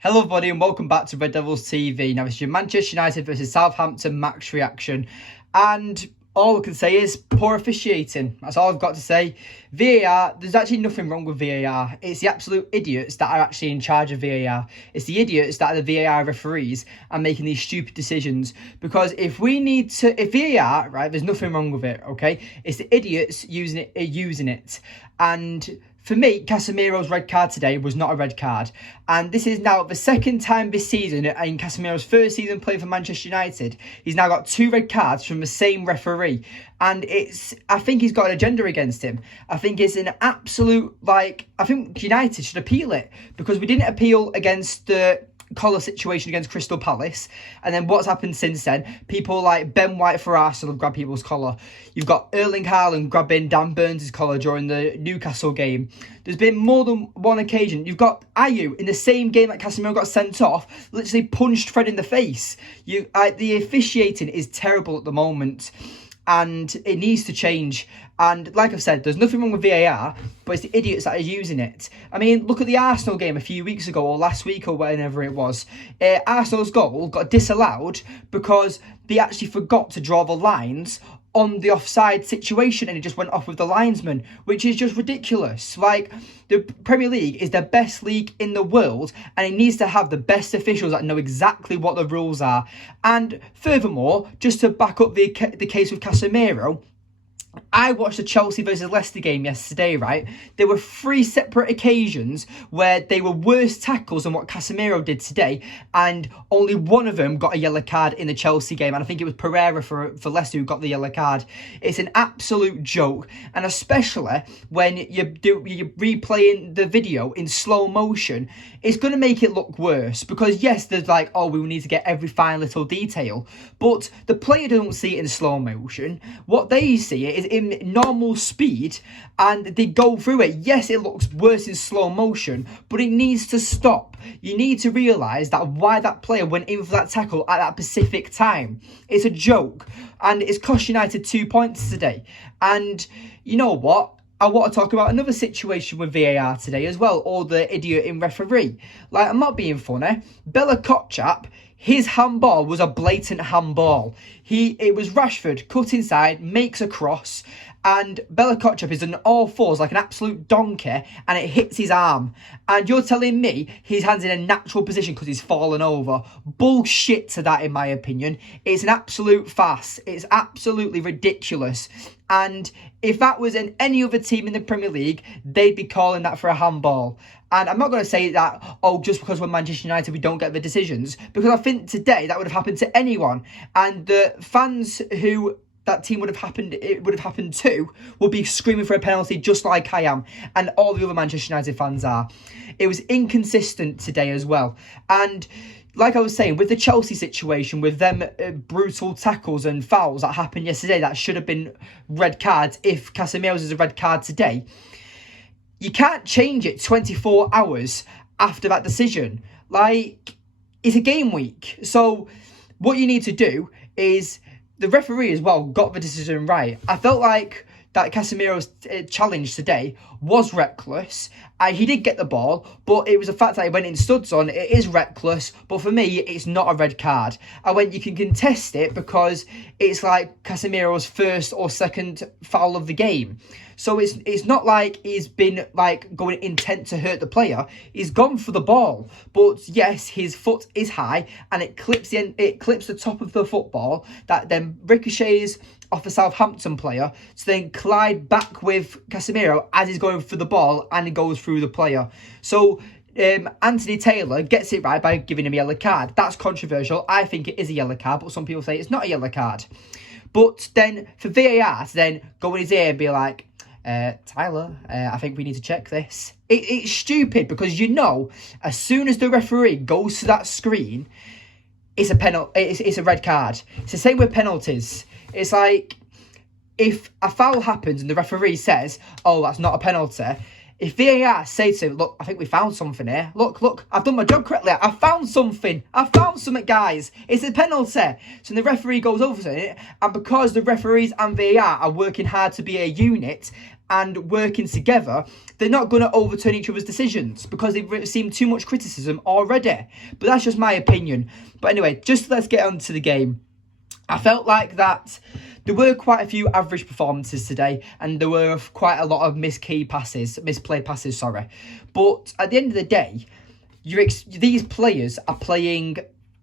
Hello everybody and welcome back to Red Devils TV. Now it's your Manchester United versus Southampton match reaction, and all we can say is poor officiating. That's all I've got to say. VAR, there's actually nothing wrong with VAR. It's the absolute idiots that are actually in charge of VAR. It's the idiots that are the VAR referees and making these stupid decisions. Because if VAR, right, there's nothing wrong with it, okay? It's the idiots using it. And for me, Casemiro's red card today was not a red card. And this is now the second time this season, in Casemiro's first season playing for Manchester United, he's now got 2 red cards from the same referee. And I think he's got an agenda against him. I think it's an absolute, I think United should appeal it. Because we didn't appeal against the collar situation against Crystal Palace, and then what's happened since then? People like Ben White for Arsenal have grabbed people's collar. You've got Erling Haaland grabbing Dan Burns' collar during the Newcastle game. There's been more than one occasion. You've got Ayew in the same game that Casemiro got sent off, literally punched Fred in the face. The officiating is terrible at the moment, and it needs to change. And like I've said, there's nothing wrong with VAR, but it's the idiots that are using it. I mean, look at the Arsenal game a few weeks ago, or last week, or whenever it was. Arsenal's goal got disallowed because they actually forgot to draw the lines on the offside situation, and it just went off with the linesman, which is just ridiculous. Like, the Premier League is the best league in the world, and it needs to have the best officials that know exactly what the rules are. And furthermore, just to back up the case with Casemiro, I watched the Chelsea versus Leicester game yesterday, right? There were 3 separate occasions where they were worse tackles than what Casemiro did today, and only one of them got a yellow card in the Chelsea game, and I think it was Pereira for Leicester who got the yellow card. It's an absolute joke, and especially when you're replaying the video in slow motion, it's going to make it look worse, because yes, there's like, oh, we need to get every fine little detail, but the player doesn't see it in slow motion. What they see it is in normal speed, and they go through it. Yes, it looks worse in slow motion, but it needs to stop. You need to realise that why that player went in for that tackle at that specific time. It's a joke, and it's cost United 2 points today. And you know what? I want to talk about another situation with VAR today as well, or the idiot in referee. Like, I'm not being funny. Bella Kotchap, his handball was a blatant handball. It was Rashford cut inside, makes a cross, and Bella Kotchap is on all fours like an absolute donkey, and it hits his arm. And you're telling me his hand's in a natural position because he's fallen over? Bullshit to that, in my opinion. It's an absolute farce. It's absolutely ridiculous. And if that was in any other team in the Premier League, they'd be calling that for a handball. And I'm not going to say that, oh, just because we're Manchester United, we don't get the decisions. Because I think today that would have happened to anyone. And the fans who that team would have happened to would be screaming for a penalty just like I am. And all the other Manchester United fans are. It was inconsistent today as well. And like I was saying, with the Chelsea situation, with them brutal tackles and fouls that happened yesterday, that should have been red cards if Casemiro's is a red card today. You can't change it 24 hours after that decision. Like, it's a game week. So what you need to do is, the referee as well got the decision right. I felt like that Casemiro's challenge today was reckless. He did get the ball, but it was a fact that he went in studs on. It is reckless, but for me, it's not a red card. You can contest it because it's like Casemiro's first or second foul of the game. So it's not like he's been like going intent to hurt the player. He's gone for the ball, but yes, his foot is high and it clips the top of the football that then ricochets off a Southampton player to then collide back with Casemiro as he's going for the ball, and it goes through the player. So Anthony Taylor gets it right by giving him a yellow card. That's controversial. I think it is a yellow card, but some people say it's not a yellow card. But then for VAR to then go in his ear and be like, Tyler, I think we need to check this. It's stupid, because you know, as soon as the referee goes to that screen, it's a penalty. It's a red card. It's the same with penalties. It's like, if a foul happens and the referee says, oh, that's not a penalty, if VAR say to him, look, I think we found something here. Look, I've done my job correctly. I found something, guys. It's a penalty. So the referee goes over to it, and because the referees and VAR are working hard to be a unit, and working together, they're not going to overturn each other's decisions because they've received too much criticism already. But that's just my opinion. But anyway, just let's get on to the game. I felt like that there were quite a few average performances today, and there were quite a lot of misplayed passes, But at the end of the day, these players are playing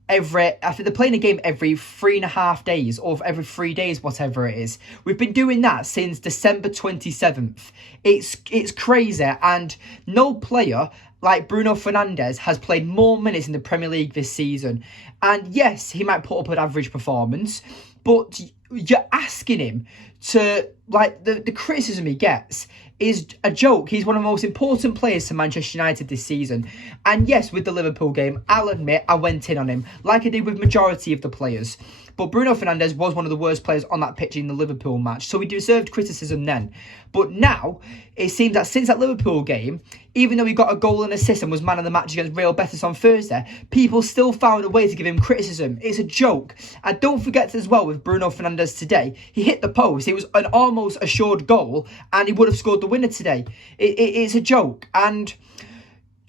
I think they're playing a game every 3.5 days or every 3 days, whatever it is. We've been doing that since December 27th. It's crazy, and no player like Bruno Fernandes has played more minutes in the Premier League this season. And yes, he might put up an average performance, but you're asking him to, like, the criticism he gets is a joke. He's one of the most important players to Manchester United this season. And yes, with the Liverpool game, I'll admit I went in on him, like I did with majority of the players. But Bruno Fernandes was one of the worst players on that pitch in the Liverpool match, so he deserved criticism then. But now, it seems that since that Liverpool game, even though he got a goal and assist and was man of the match against Real Betis on Thursday, people still found a way to give him criticism. It's a joke. And don't forget as well with Bruno Fernandes today, he hit the post. It was an almost assured goal, and he would have scored the winner today. It's a joke. And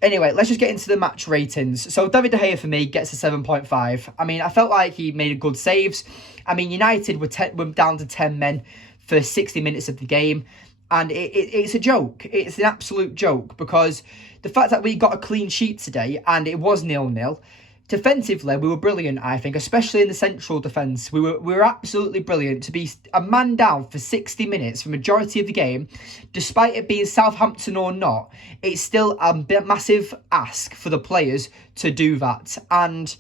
anyway, let's just get into the match ratings. So David De Gea for me gets a 7.5. I mean, I felt like he made good saves. I mean, United were down to 10 men for 60 minutes of the game. And it's a joke. It's an absolute joke, because the fact that we got a clean sheet today and it was 0-0, defensively we were brilliant, I think, especially in the central defence. We were absolutely brilliant. To be a man down for 60 minutes for majority of the game, despite it being Southampton or not, it's still a massive ask for the players to do that. And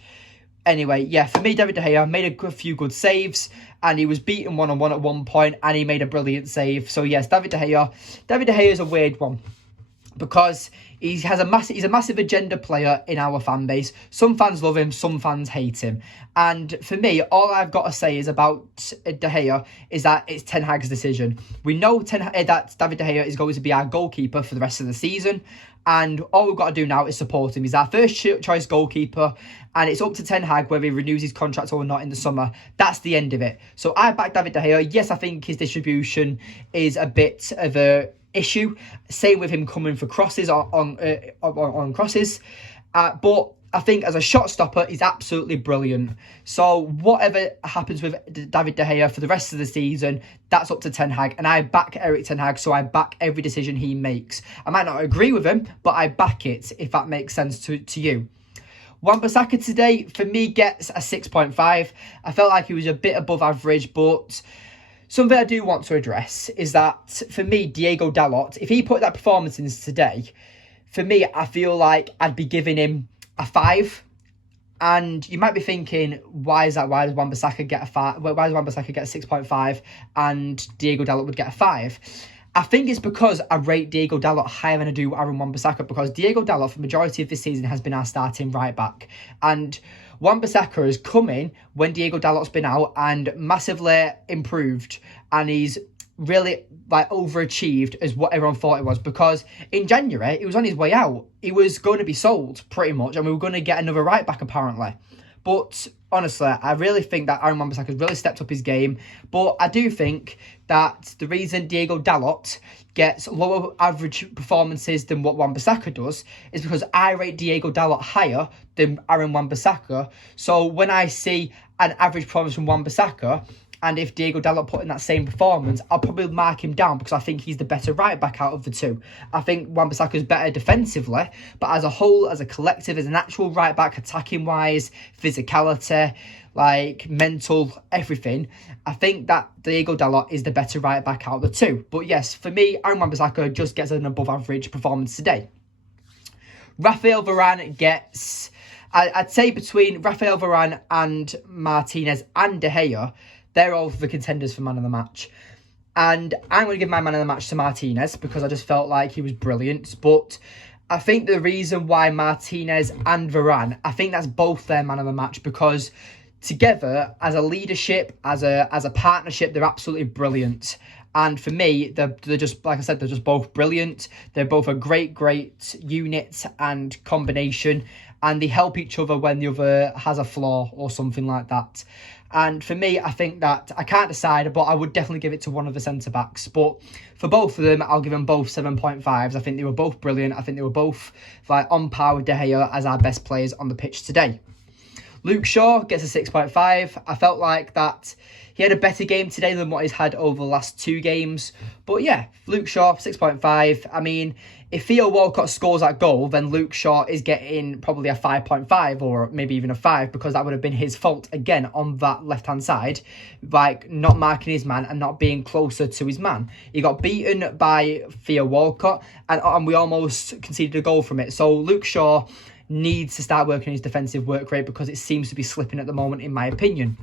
anyway, yeah, for me, David De Gea made a few good saves, and he was beaten one-on-one at one point, and he made a brilliant save. So yes, David De Gea is a weird one, because he's a massive agenda player in our fan base. Some fans love him, some fans hate him. And for me, all I've got to say is about De Gea is that it's Ten Hag's decision. We know that David De Gea is going to be our goalkeeper for the rest of the season, and all we've got to do now is support him. He's our first choice goalkeeper, and it's up to Ten Hag whether he renews his contract or not in the summer. That's the end of it. So I back David De Gea. Yes, I think his distribution is a bit of a issue. Same with him coming for crosses on crosses. But I think as a shot stopper, he's absolutely brilliant. So whatever happens with David De Gea for the rest of the season, that's up to Ten Hag. And I back Eric Ten Hag, so I back every decision he makes. I might not agree with him, but I back it, if that makes sense to you. Wan-Bissaka today, for me, gets a 6.5. I felt like he was a bit above average, but something I do want to address is that, for me, Diego Dalot, if he put that performance in today, for me, I feel like I'd be giving him a 5. And you might be thinking, why is that? Why does Wan-Bissaka get a 5? Why does Wan-Bissaka get a 6.5 and Diego Dalot would get a 5? I think it's because I rate Diego Dalot higher than I do Aaron Wan-Bissaka, because Diego Dalot, for the majority of this season, has been our starting right back. And Wan-Bissaka has come in when Diego Dalot's been out and massively improved, and he's really overachieved as what everyone thought it was, because in January he was on his way out. He was going to be sold pretty much, and we were going to get another right back apparently. But honestly, I really think that Aaron Wan-Bissaka has really stepped up his game. But I do think that the reason Diego Dalot gets lower average performances than what Wan-Bissaka does is because I rate Diego Dalot higher than Aaron Wan-Bissaka. So when I see an average performance from Wan-Bissaka, and if Diego Dalot put in that same performance, I'll probably mark him down, because I think he's the better right back out of the two. I think Wan-Bissaka is better defensively, but as a whole, as a collective, as an actual right back, attacking wise, physicality, mental, everything, I think that Diego Dalot is the better right back out of the two. But yes, for me, Aaron Wan-Bissaka just gets an above average performance today. Rafael Varane gets, I'd say between Rafael Varane and Martinez and De Gea, they're all the contenders for man of the match. And I'm going to give my man of the match to Martinez, because I just felt like he was brilliant. But I think the reason why Martinez and Varane, I think that's both their man of the match, because together, as a leadership, as a partnership, they're absolutely brilliant. And for me, they're just, like I said, they're just both brilliant. They're both a great unit and combination. and they help each other when the other has a flaw or something like that. And for me, I think that I can't decide, but I would definitely give it to one of the centre-backs. But for both of them, I'll give them both 7.5s. I think they were both brilliant. I think they were both like on par with De Gea as our best players on the pitch today. Luke Shaw gets a 6.5. I felt like that he had a better game today than what he's had over the last 2 games. But yeah, Luke Shaw, 6.5. I mean, if Theo Walcott scores that goal, then Luke Shaw is getting probably a 5.5 or maybe even a 5, because that would have been his fault again on that left-hand side, like not marking his man and not being closer to his man. He got beaten by Theo Walcott and we almost conceded a goal from it. So Luke Shaw needs to start working on his defensive work rate, because it seems to be slipping at the moment, in my opinion.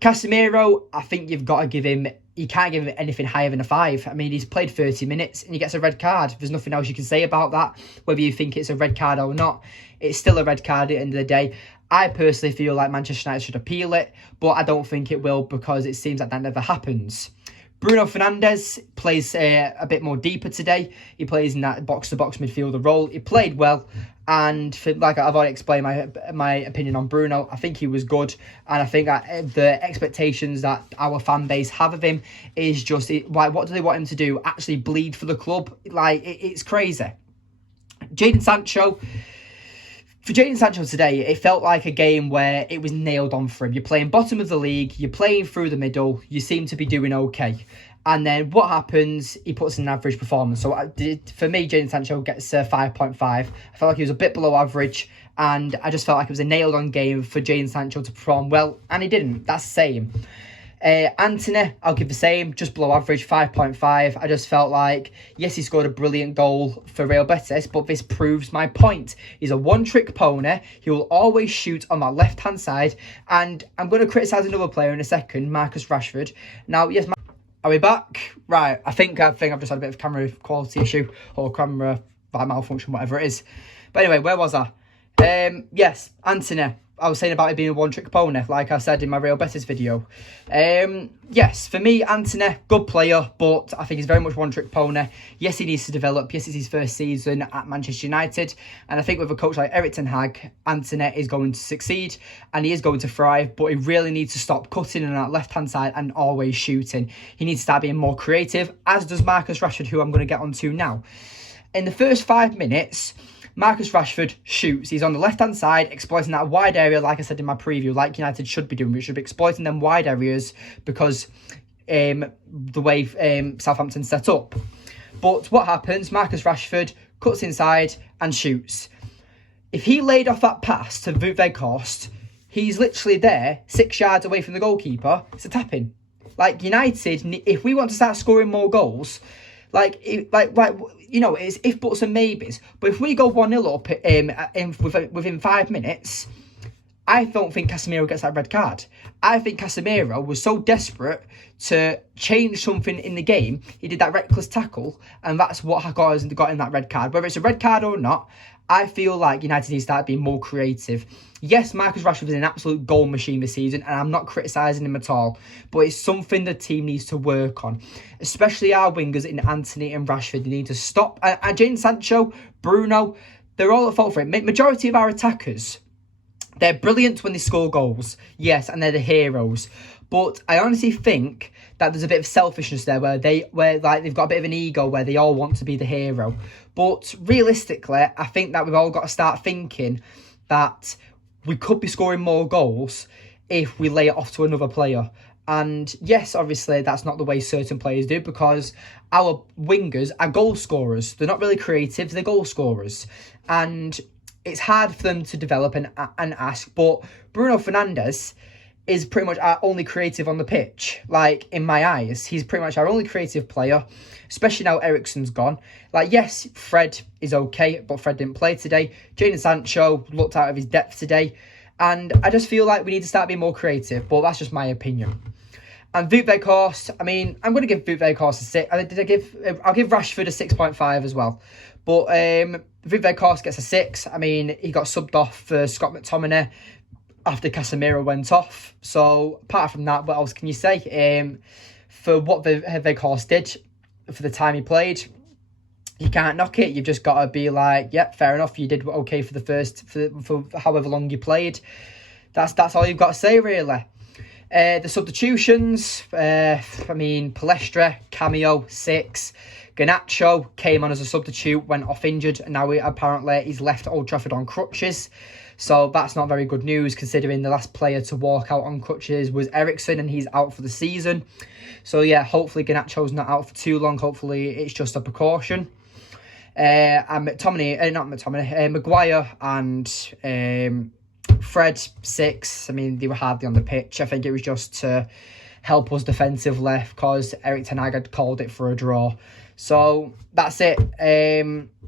Casemiro, I think you've got to give him, you can't give him anything higher than a 5. I mean, he's played 30 minutes and he gets a red card. There's nothing else you can say about that. Whether you think it's a red card or not, it's still a red card at the end of the day. I personally feel like Manchester United should appeal it, but I don't think it will, because it seems like that never happens. Bruno Fernandes plays a bit more deeper today. He plays in that box-to-box midfielder role. He played well, and like I've already explained my opinion on Bruno, I think he was good, and I think that the expectations that our fan base have of him is just, like, what do they want him to do? Actually bleed for the club? Like, it's crazy. Jadon Sancho. For Jadon Sancho today, it felt like a game where it was nailed on for him. You're playing bottom of the league, you're playing through the middle, you seem to be doing okay. And then what happens? He puts in an average performance. So for me, Jadon Sancho gets 5.5. I felt like he was a bit below average, and I just felt like it was a nailed on game for Jadon Sancho to perform well, and he didn't. That's the same. Antony, I'll give the same, just below average, 5.5. I just felt like, yes, he scored a brilliant goal for Real Betis, but this proves my point. He's a one-trick pony. He will always shoot on that left-hand side, and I'm going to criticise another player in a second, Marcus Rashford. Now, yes, are we back? Right, I think I've just had a bit of camera quality issue, or camera malfunction, whatever it is. But anyway, where was I? Yes, Antony. I was saying about it being a one-trick pony, like I said in my Real Betis video. Yes, for me, Antony, good player, but I think he's very much one-trick pony. Yes, he needs to develop. Yes, it's his first season at Manchester United. And I think with a coach like Erik ten Hag, Antony is going to succeed and he is going to thrive, but he really needs to stop cutting on that left-hand side and always shooting. He needs to start being more creative, as does Marcus Rashford, who I'm going to get onto now. In the first 5 minutes, Marcus Rashford shoots. He's on the left-hand side, exploiting that wide area, like I said in my preview, like United should be doing. We should be exploiting them wide areas because the way Southampton set up. But what happens? Marcus Rashford cuts inside and shoots. If he laid off that pass to Wout Weghorst, he's literally there, 6 yards away from the goalkeeper. It's a tap-in. Like, United, if we want to start scoring more goals, it's if buts and maybes. But if we go 1-0 up within 5 minutes, I don't think Casemiro gets that red card. I think Casemiro was so desperate to change something in the game, he did that reckless tackle, and that's what got in that red card. Whether it's a red card or not, I feel like United needs to start being more creative. Yes, Marcus Rashford is an absolute goal machine this season, and I'm not criticising him at all, but it's something the team needs to work on. Especially our wingers in Antony and Rashford. They need to stop. And Jadon Sancho, Bruno, they're all at fault for it. Majority of our attackers, they're brilliant when they score goals. Yes, and they're the heroes. But I honestly think that there's a bit of selfishness there where they've got a bit of an ego where they all want to be the hero. But realistically, I think that we've all got to start thinking that we could be scoring more goals if we lay it off to another player. And yes, obviously, that's not the way certain players do, because our wingers are goal scorers. They're not really creative, they're goal scorers. And it's hard for them to develop and ask. But Bruno Fernandes is pretty much our only creative on the pitch. Like, in my eyes, he's pretty much our only creative player, especially now Eriksen's gone. Like, yes, Fred is okay, but Fred didn't play today. Jadon Sancho looked out of his depth today. And I just feel like we need to start being more creative, but that's just my opinion. And Wout Weghorst, I mean, I'm going to give Wout Weghorst a 6. I'll give Rashford a 6.5 as well. But Wout Weghorst gets a 6. I mean, he got subbed off for Scott McTominay after Casemiro went off. So, apart from that, what else can you say? For what Weghorst did for the time he played, you can't knock it. You've just got to be like, yep, fair enough. You did okay for the first, for however long you played. That's all you've got to say, really. The substitutions, I mean, Palestra, cameo, 6. Garnacho came on as a substitute, went off injured, and now he's left Old Trafford on crutches. So that's not very good news, considering the last player to walk out on crutches was Eriksen, and he's out for the season. So yeah, hopefully Garnacho's not out for too long. Hopefully it's just a precaution. And Maguire and Fred, 6. I mean, they were hardly on the pitch. I think it was just to help us defensively, because Erik Ten Hag had called it for a draw. So that's it.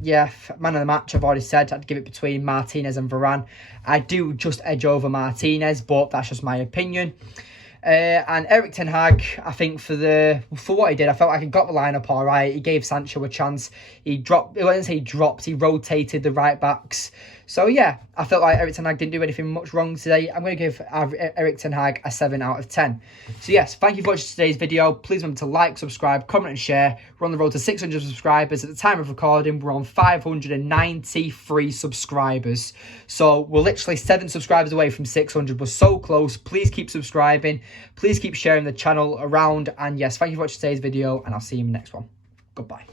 Yeah, man of the match, I've already said I'd give it between Martinez and Varane. I do just edge over Martinez, but that's just my opinion. And Erik Ten Hag, I think for what he did, I felt like he got the lineup all right. He gave Sancho a chance. He rotated the right backs. So yeah, I felt like Erik Ten Hag didn't do anything much wrong today. I'm going to give Erik Ten Hag a 7 out of 10. So yes, thank you for watching today's video. Please remember to like, subscribe, comment and share. We're on the road to 600 subscribers. At the time of recording, we're on 593 subscribers. So we're literally 7 subscribers away from 600. We're so close. Please keep subscribing. Please keep sharing the channel around. And yes, thank you for watching today's video, and I'll see you in the next one. Goodbye.